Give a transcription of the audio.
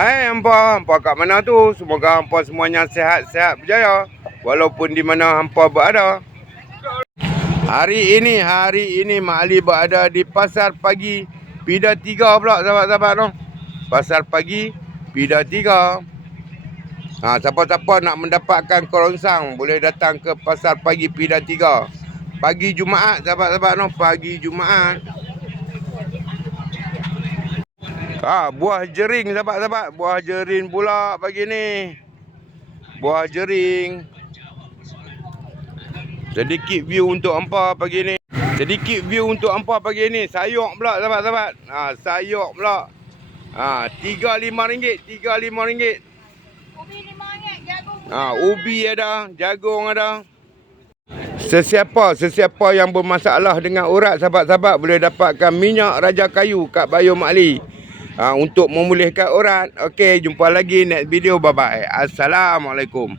Hai hampa kat mana tu? Semoga hampa semuanya sehat-sehat berjaya walaupun di mana hampa berada. Hari ini Mak Ali berada di Pasar Pagi Pida 3 pula sahabat-sahabat tu. Pasar Pagi Pida 3. Siapa-siapa nak mendapatkan kerongsang boleh datang ke Pasar Pagi Pida 3. Pagi Jumaat sahabat-sahabat tu, pagi Jumaat. Buah jering sahabat-sahabat, buah jering pula pagi ni. Buah jering. Sedikit view untuk hampa pagi ni. Sayur pula sahabat-sahabat. Sayur pula. RM3-5. Ubi RM5, jagung. Ubi ada, jagung ada. Sesiapa yang bermasalah dengan urat sahabat-sahabat boleh dapatkan minyak Raja Kayu kat Bayu Mak Ali. Untuk memulihkan urat. Okey, jumpa lagi next video. Bye bye. Assalamualaikum.